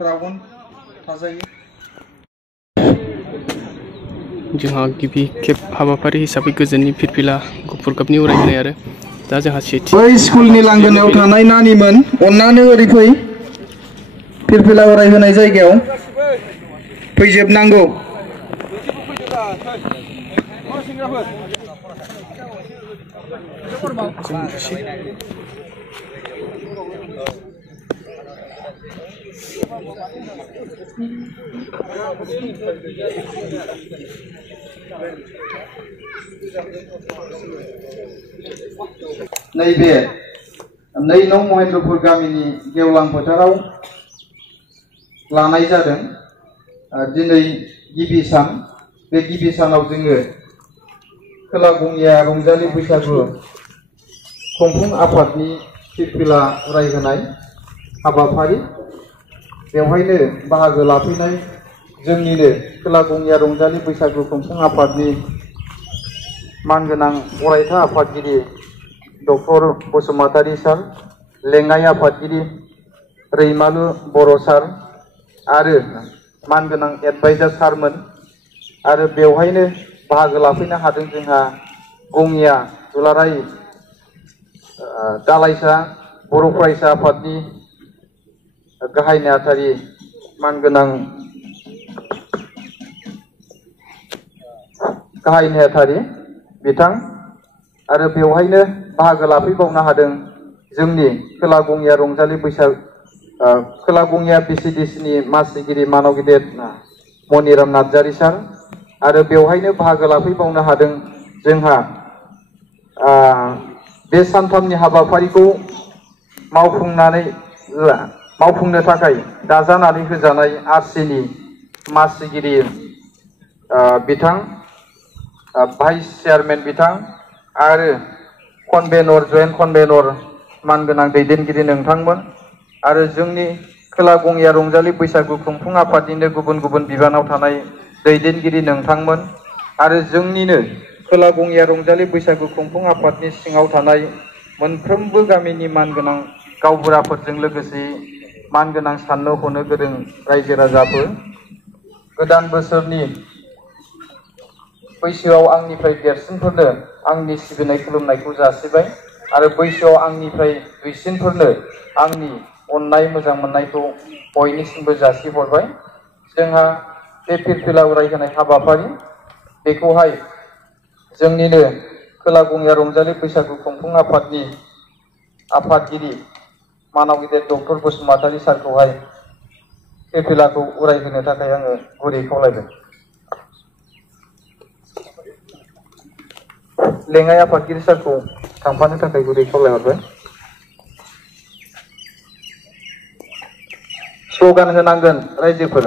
रावण थाजायो जोंहा गिबि खेब हाबाफारि हिसाबै गोजोननि फिरफिला गुफुर गाबनि उरायहोनाय आरो दा जोंहा सेथि बै स्कुलनि लांगोनायाव थानाय नानिमोन अन्नानै ओरै फै फिरफिला उरायहोनाय जायगायाव फैजोबनांगौ नैबे 2 नं महेन्द्रपुर गामिनि गेवलां फोथाराव लानाय जादों दिनै गिबि सान बे गिबि सानाव जोङो खोला गंगिया रंजालि बैसागु खुंफुं आफादनि फिरफिला उरायहोनाय हाबाफारि बेवहायनो बाहागो लाफैनाय जोंनिनो खोला गंगिया रंजालि बैसागु खुंफुं आफादनि मानगोनां अरायथा आफादगिरि डक्टर बसुमतारी सार लेङाइ आफादगिरि रैमालु बर' सार आरो मानगोनां एडभाइजार सारमोन आरो बेवहायनो बाहागो लाफैनो हादों जोंहा गंगिया दुलाराय दालाइसा बर' फरायसा आफादनि गाहाय नेहाथारि मानगोनां गाहाय नेहाथारि बिथां आरो बेवहायनो बाहागो लाफैबावनो हादों जोंनि खोला गंगिया रंजालि बैसाग खोला गंगिया बिसिडिसिनि मासिगिरि मानव गिदिर मनिराम नार्जारी सार आरो बेवहायनो बाहागो लाफैबावनो हादों जोंहा बे सानथामनि हाबाफारिखौ मावफुंनो थाखाय दाजानानै होजानाय आरसिनि मासिगिरि बिथां भाइस चेयारमेन बिथां आरो कनभेनर जइन्ट कनभेनर मानगोनां दैदेनगिरि नोंथांमोन आरो जोंनि खोला गंगिया रंजालि बैसागु खुंफुं आफादनिनो गुबुन गुबुन बिबानाव थानाय दैदेनगिरि नोंथांमोन आरो जोंनिनो खोला गंगिया रंजालि बैसागु खुंफुं आफादनि सिङाव थानाय मोनफ्रोमबो गामिनि मानगोनां गावबुराफोरजों लोगोसे मानगोनां साननो हनो गोरों रायजो राजाफोर गोदान बोसोरनि बैसोआव आंनिफ्राय देरसिनफोरनो आंनि सिबिनाय खुलुमनायखौ जासिबाय आरो बैसोआव आंनिफ्राय दुइसिनफोरनो आंनि अननाय मोजां मोननायखौ बयनिसिमबो जासिहरबाय जोंहा बे फिरफिला उरायहोनाय हाबाफारि बेखौहाय जोंनिनो खोला गंगिया रंजालि बैसागु खुंफुं आफादनि आफादगिरि मानव गिदिर डक्टर बसुमतारी सारखौहाय फिरफिलाखौ उरायहोनो थाखाय आङो गुरै खावलायदों लेङाइ आफादगिरि सारखौ थांफानो थाखाय गुरै खावलायहरबाय स्ल'गान होनांगोन रायजोफोर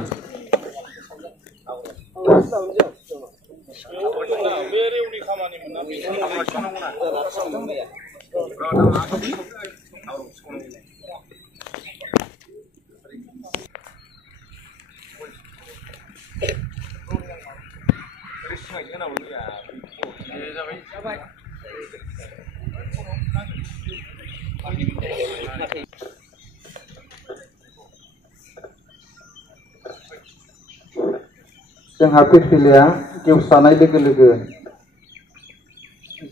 जोंहा फिरफिलाया गेवस्रानाय लोगो लोगो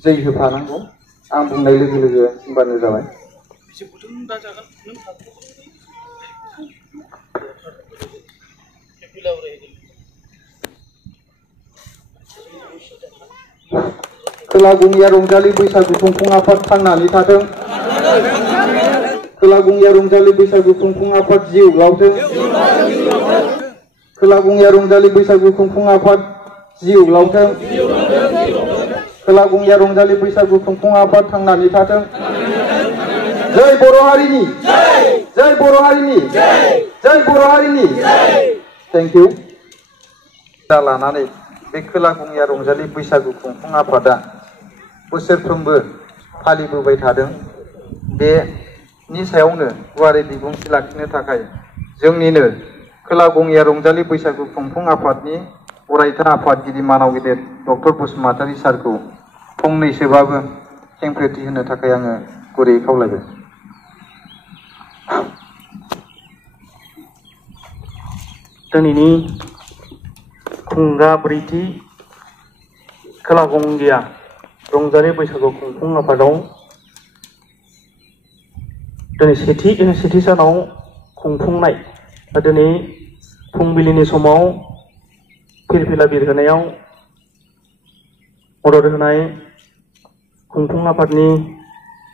जै होफानांगौ आं बुंनाय लोगो लोगो होनबानो जाबाय खोला गंगिया रंजालि बैसागु खुंफुं आफाद थांनानै थाथों खोला गंगिया रंजालि बैसागु खुंफुं आफाद जिउ लावथों खोला गंगिया रंजालि बैसागु खुंफुं आफाद जिउ लावथों खोला गंगिया रंजालि बैसागु खुंफुं आफाद थांनानै थाथों जय बर' हारिनि जय बर' हारिनि जय बर' हारिनि थेंक इउ दा लानानै बे खोला गंगिया रंजालि बैसागु खुंफुं आफादा बोसोरफ्रोमबो फालिबोबाय थादों बेनि सायावनो गुवारै बिबुंथि लाखिनो थाखाय जोंनिनो खोला गंगिया रंजालि बैसागु खुंफुं आफादनि अरायथा आफादगिरि मानव गिदिर डक्टर बसुमतारी सारखौ फंनैसोबाबो खेंफोरथि होनो थाखाय आङो गुरै खावलायबाय दिनैनि खुंगा ब्रैथि खोला गंगिया रंजालि बैसागु खुंफुं आफादाव दिनै सेथि सानाव खुंफुंनाय दिनै फुंबिलिनि समाव फिरफिला बिरहोनायाव मदद होनाय खुंफुं आफादनि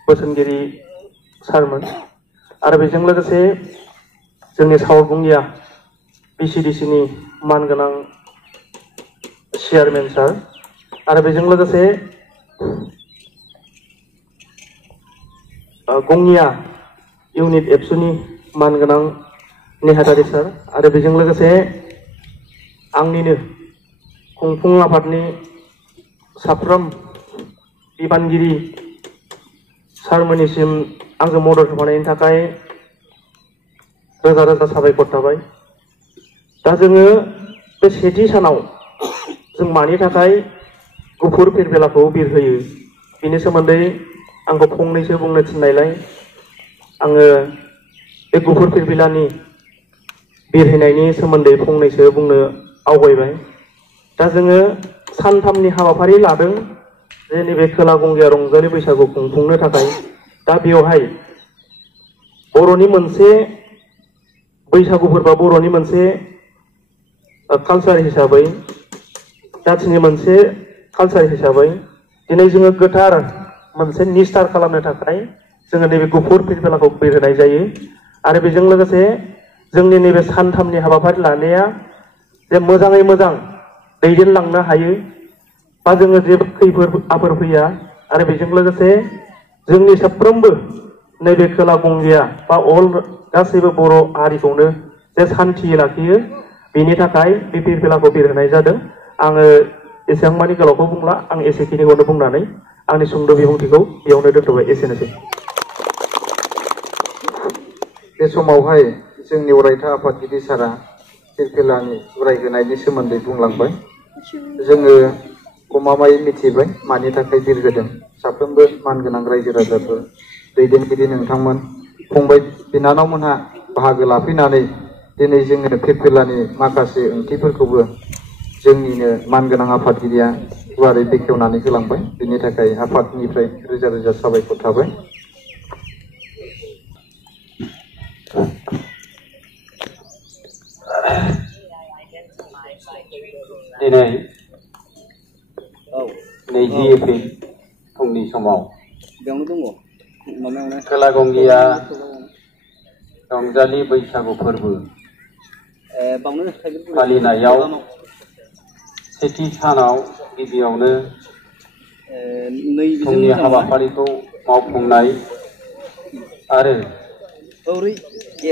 बोसोनगिरि सारमोन आरो बेजों लोगोसे जोंनि साउथ गंगिया BCDC नि मानगोनां चेयारमेन सार आरो बेजों लोगोसे गंगिया इउनिट एबसुनि मानगोनां नेहाथारि सार आरो बेजों लोगोसे आंनिनो खुंफुं आफादनि साफ्रोम बिबानगिरि सारमोननिसिम आंजों मदद होफानायनि थाखाय रोजा रोजा साबायखर थाबाय। दा जोङो बे सेथि सानाव जों मानि थाखाय गुफुर फिरफिलाखौ बिरहोयो बेनि सोमोन्दै आंखौ फंनैसो बुंनो थिननायलाय आङो बे गुफुर फिरफिलानि बिरहोनायनि सोमोन्दै फंनैसो बुंनो आवगायबाय। दा जोङो सानथामनि हाबाफारि लादों जे नैबे खोला गंगिया रंजालि बैसागु खुंफुंनो थाखाय। दा बेवहाय बर'नि मोनसे बैसागु फोरबोआ बर'नि मोनसे कालचार हिसाबै जाथिनि मोनसे कालचार हिसाबै दिनै जोङो गोथार मोनसे निस्थार खालामनो थाखाय जोङो नैबे गुफुर फिरफिलाखौ बिरहोनाय जायो आरो बेजों लोगोसे जोंनि नैबे सानथामनि हाबाफारि लानाया जे मोजाङै मोजां दैदेनलांनो हायो बा जोङो जेबो खैफोद आफोद फैया आरो बेजों लोगोसे जोंनि साफ्रोमबो नैबे खोला गंगिया बा गासैबो बर' हारिखौनो जे सान्थि लाखियो बेनि थाखाय बे फिरफिलाखौ बिरहोनाय जादों। आङो एसेबां मानि गोलावखौ बुंला, आं एसेखिनिखौनो बुंनानै आंनि सुंद' बिबुंथिखौ बेयावनो दोनथ'बाय। एसेनोसै। बे समावहाय जोंनि अरायथा आफादगिरि सारा फिरफिलानि उरायहोनायनि सोमोन्दै बुंलांबाय। जोङो गमामायै मिथिबाय मानि थाखाय बिरहोदों। साफ्रोमबो मानगोनां रायजो राजाफोर, दैदेनगिरि नोंथांमोन, फंबाय बिनानावमोनहा बाहागो लाफैनानै दिनै जोङो फिरफिलानि माखासे ओंथिफोरखौबो जोंनिनो मानगोनां आफादगिरिया गुवारै बेखेवनानै होलांबाय। बिनि थाखाय आफादनिफ्राय रोजा रोजा साबायखर थाबाय। दिनै 20 एप्रिल फुंनि समाव खोला गंगिया रंजालि बैसागु फोरबो फालिनायाव सेथि सानाव गिबियावनो फुंनि हाबाफारिखौ मावफुंनाय आरो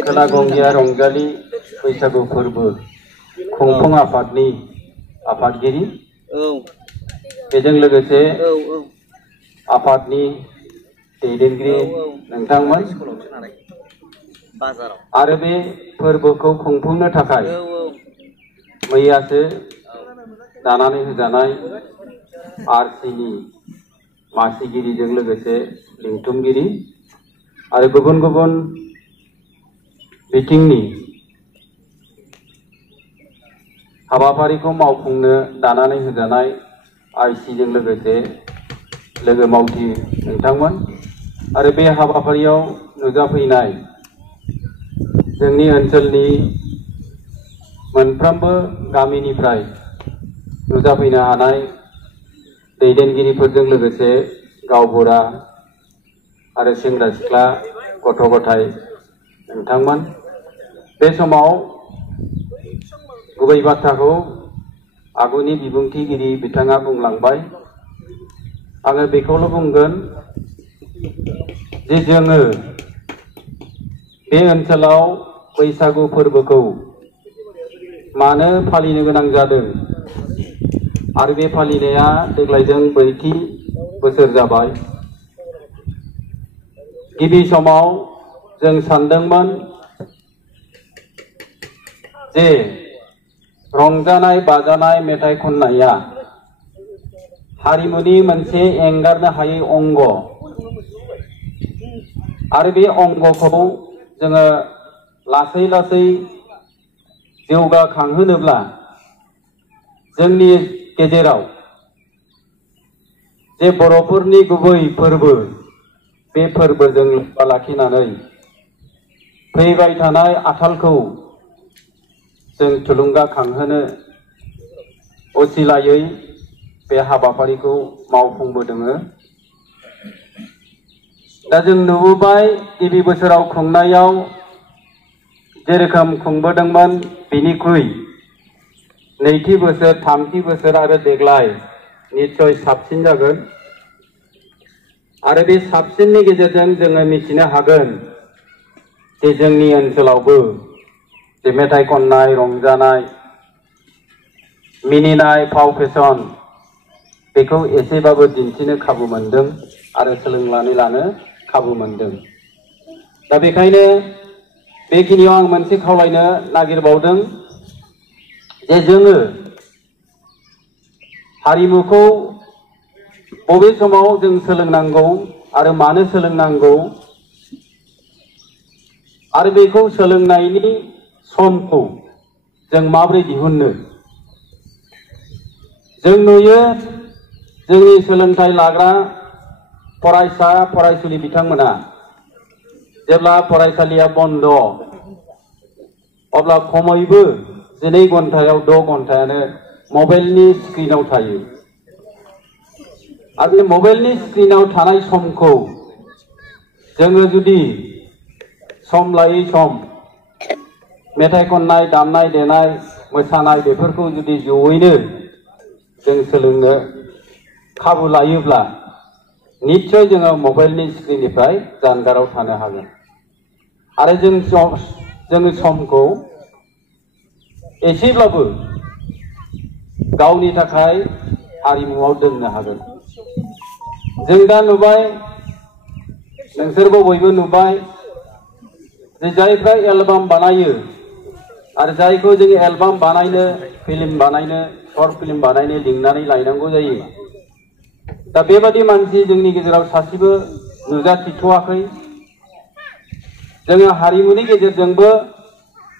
खोला गंगिया रंजालि बैसागु फोरबो खुंफुं आफादनि आफादगिरि बेजों लोगोसे आफादनि दैदेनगिरि नोंथांमोन आरो बे फोरबोखौ खुंफुंनो थाखाय मैयासो दानानै होजानाय RCनि मासिगिरिजों लोगोसे लिंथुमगिरि आरो गुबुन गुबुन बिथिंनि हाबाफारिखौ मावफुंनो दानानै होजानाय RCजों लोगोसे लोगो मावथि नोंथांमोन आरो बे हाबाफारियाव नुजाफैनाय जोंनि ओनसोलनि मोनफ्रोमबो गामिनिफ्राय नुजाफैनो हानाय दैदेनगिरिफोरजों लोगोसे गावबुरा आरो सेंग्रा सिख्ला गथ' गथाय नोंथांमोन। बे समाव गुबै बाथ्राखौ आगुनि बिबुंथिगिरि बिथाङा बुंलांबाय। आङो बेखौल' बुंगोन जे जोङो बे ओनसोलाव बैसागु फोरबोखौ मानो फालिनो गोनां जादों आरो बे फालिनाया देग्लायजों 4थि बोसोर जाबाय। गिबि समाव जों सानदोंमोन जे रंजानाय बाजानाय मेथाइ खननाया हारिमुनि मोनसे एंगारनो हायै अंग आरो बे अंगखौ जोङो लासै लासै जौगाखांहोनोब्ला जोंनि गेजेराव जे बर'फोरनि गुबै फोरबो बे फोरबोजों लोब्बा लाखिनानै फैबाय थानाय आथालखौ जों थुलुंगाखांहोनो असिलायै बे हाबाफारिखौ मावफुंबोदों। दा जों नुबोबाय गिबि बोसोराव खुंनायाव जेरोखोम खुंबोदोंमोन बिनिख्रुइ नैथि बोसोर थामथि बोसोर आरो देग्लाय निश्चय साबसिन जागोन आरो बे साबसिननि गेजेरजों जोङो मिथिनो हागोन जे जोंनि ओनसोलावबो जे मेथाइ खननाय रंजानाय मिनिनाय फाव फेसन बेखौ एसेबाबो दिन्थिनो खाबु मोनदों आरो सोलोंनानै लानो खाबु मोनदों। दा बेखायनो बेखिनियाव आं मोनसे खावलायनो नागिरबावदों जे जोङो हारिमुखौ बबे समाव जों सोलोंनांगौ आरो मानो सोलोंनांगौ आरो बेखौ सोलोंनायनि समखौ जों माबोरै दिहुननो। जों नुयो जोंनि सोलोंथाइ लाग्रा फरायसा फरायसुलि बिथांमोना जेब्ला फरायसालिया बन्द अब्ला खमैबो 12 घन्टायाव 6 घन्टायानो मबाइलनि स्क्रिनाव थायो आरो बे मबाइलनि स्क्रिनाव थानाय समखौ जोङो जुदि सम लायै सम मेथाइ खननाय दामनाय देनाय मोसानाय बेफोरखौ जुदि जयैनो जों सोलोंनो खाबु लायोब्ला निश्चय जोङो मबाइलनि स्क्रिननिफ्राय जानगाराव थानो हागोन आरो जों समखौ एसेब्लाबो गावनि थाखाय हारिमुआव दोननो हागोन। जों दा नुबाय नोंसोरबो बयबो नुबाय जे जायफ्रा एलबाम बानायो आरो जायखौ जों एलबाम बानायनो फिल्म बानायनो शर्ट फिल्म बानायनो लिंनानै लायनांगौ जायो। दा बेबादि मानसि जोंनि गेजेराव सासेबो नुजाथिथ'वाखै। जोङो हारिमुनि गेजेरजोंबो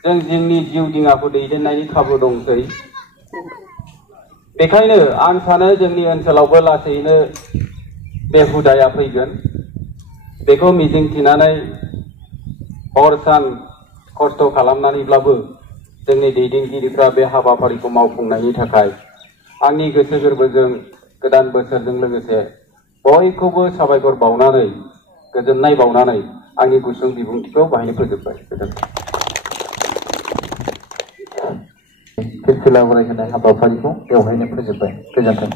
जों जोंनि जिउ दिङाखौ दैदेननायनि खाबु दंसै। बेखायनो आं सानो जोंनि ओनसोलावबो लासैनो बे हुदाया फैगोन बेखौ मिजिंथिनानै हर सान खस्थ' खालामनानैब्लाबो जोंनि दैदेनगिरिफ्रा बे हाबाफारिखौ मावफुंनायनि थाखाय आंनि गोसो गोरबोजों गोदान बोसोरजों लोगोसे बयखौबो साबायखर बावनानै गोजोननाय बावनानै आंनि गुसुं बिबुंथिखौ बाहायनो फोजोबबाय। गोजोन्थों। फिरफिला उरायहोनाय हाबाफारिखौ बेवहायनो फोजोबबाय। गोजोन्थों।